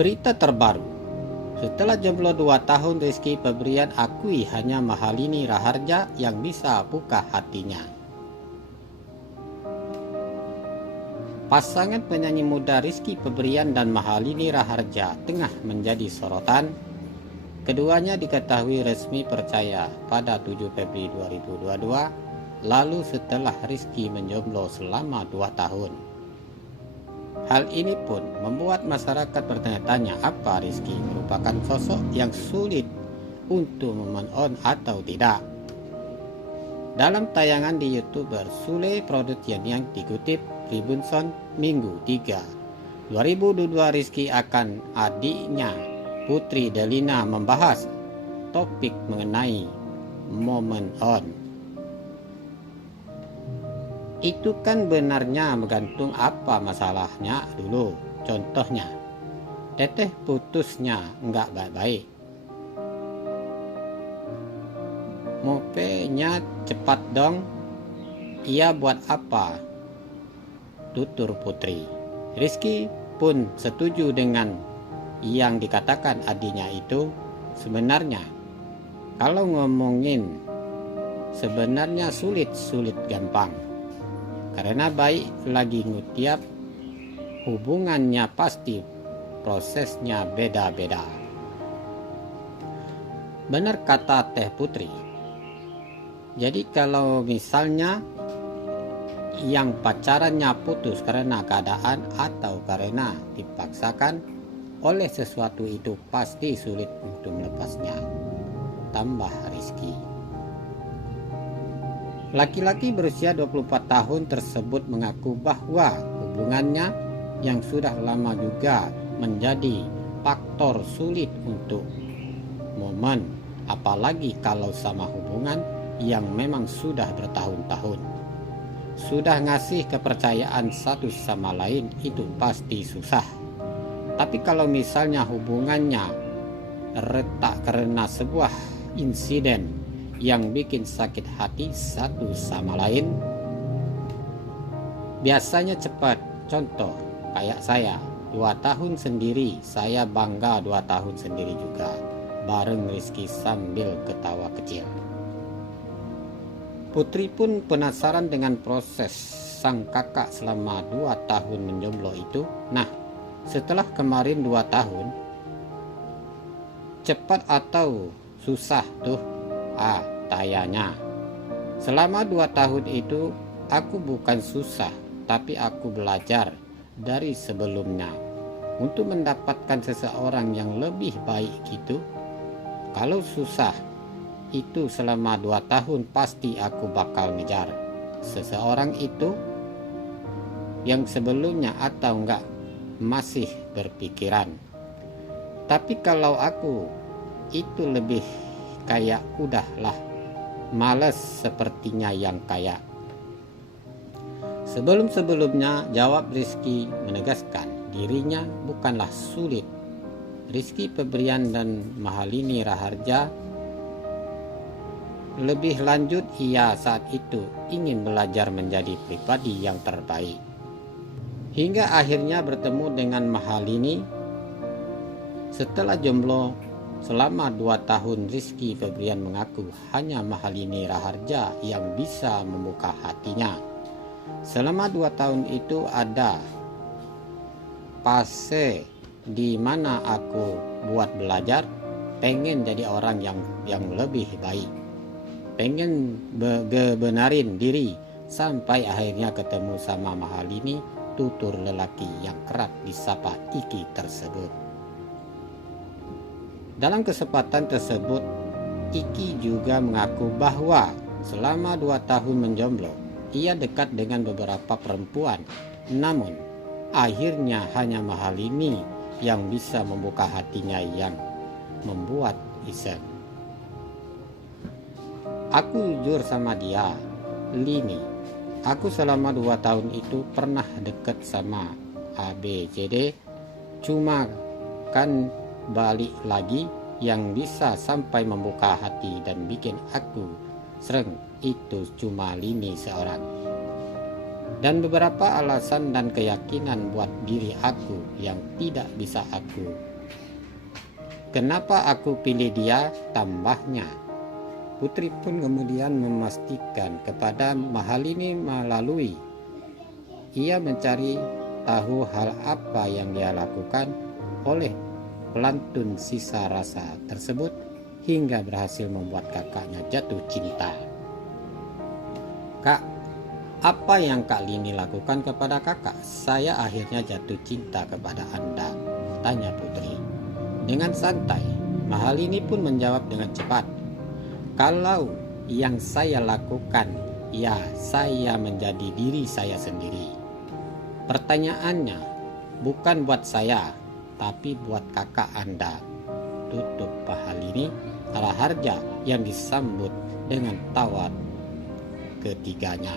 Berita terbaru. Setelah jomblo 2 tahun, Rizky Febian akui hanya Mahalini Raharja yang bisa buka hatinya. Pasangan penyanyi muda Rizky Febian dan Mahalini Raharja tengah menjadi sorotan. Keduanya diketahui resmi percaya pada 7 Februari 2022 lalu setelah Rizky menjomblo selama 2 tahun. Hal ini pun membuat masyarakat bertanya-tanya apa Rizky merupakan sosok yang sulit untuk move on atau tidak. Dalam tayangan di YouTuber Sule Production yang dikutip Tribunson Minggu 3 2022, Rizky akan adiknya Putri Delina membahas topik mengenai moving on. Itu kan benarnya bergantung apa masalahnya dulu. Contohnya, teteh putusnya nggak baik-baik, mopenya cepat dong, ia buat apa, tutur Putri. Rizky pun setuju dengan yang dikatakan adiknya itu. Sebenarnya kalau ngomongin sebenarnya sulit gampang, karena baik lagi ngutiap hubungannya pasti prosesnya beda-beda. Benar kata Teh Putri. Jadi kalau misalnya yang pacarannya putus karena keadaan atau karena dipaksakan oleh sesuatu, itu pasti sulit untuk melepasnya, tambah Rizky. Laki-laki berusia 24 tahun tersebut mengaku bahwa hubungannya yang sudah lama juga menjadi faktor sulit untuk momen, apalagi kalau sama hubungan yang memang sudah bertahun-tahun. Sudah ngasih kepercayaan satu sama lain, itu pasti susah. Tapi kalau misalnya hubungannya retak karena sebuah insiden yang bikin sakit hati satu sama lain, biasanya cepat. Contoh kayak saya 2 tahun sendiri, saya bangga 2 tahun sendiri juga, bareng Rizky sambil ketawa kecil. Putri pun penasaran dengan proses sang kakak selama 2 tahun menjomblo itu. Nah, setelah kemarin 2 tahun, cepat atau susah tuh? Tayanya selama 2 tahun itu aku bukan susah, tapi aku belajar dari sebelumnya untuk mendapatkan seseorang yang lebih baik gitu. Kalau susah itu selama 2 tahun pasti aku bakal ngejar seseorang itu yang sebelumnya, atau enggak masih berpikiran. Tapi kalau aku itu lebih kayak udahlah, males sepertinya yang kayak sebelumnya. Jawab Rizky menegaskan dirinya bukanlah sulit. Rizky Febian dan Mahalini Raharja lebih lanjut, ia saat itu ingin belajar menjadi pribadi yang terbaik. Hingga akhirnya bertemu dengan Mahalini. Setelah jomblo selama 2 tahun, Rizky Febian mengaku hanya Mahalini Raharja yang bisa membuka hatinya. Selama 2 tahun itu ada fase di mana aku buat belajar, pengen jadi orang yang lebih baik, pengen benarin diri, sampai akhirnya ketemu sama Mahalini, tutur lelaki yang kerap disapa Iki tersebut. Dalam kesempatan tersebut, Iki juga mengaku bahwa selama 2 tahun menjomblo, ia dekat dengan beberapa perempuan, namun akhirnya hanya Mahalini yang bisa membuka hatinya yang membuat iseng. Aku jujur sama dia, Lini. Aku selama 2 tahun itu pernah deket sama ABCD, cuma kan balik lagi yang bisa sampai membuka hati dan bikin aku sering itu cuma Lini seorang. Dan beberapa alasan dan keyakinan buat diri aku yang tidak bisa aku Kenapa aku pilih dia? Tambahnya. Putri pun kemudian memastikan kepada Mahalini melalui ia mencari tahu hal apa yang dia lakukan oleh pelantun sisa rasa tersebut hingga berhasil membuat kakaknya jatuh cinta. Kak, apa yang Kak Lini lakukan kepada kakak? Saya akhirnya jatuh cinta kepada Anda, tanya Putri. Dengan santai, Mahalini pun menjawab dengan cepat. Kalau yang saya lakukan, ya saya menjadi diri saya sendiri. Pertanyaannya bukan buat saya, tapi buat kakak Anda, tutup Mahalini Raharja yang disambut dengan tawa ketiganya.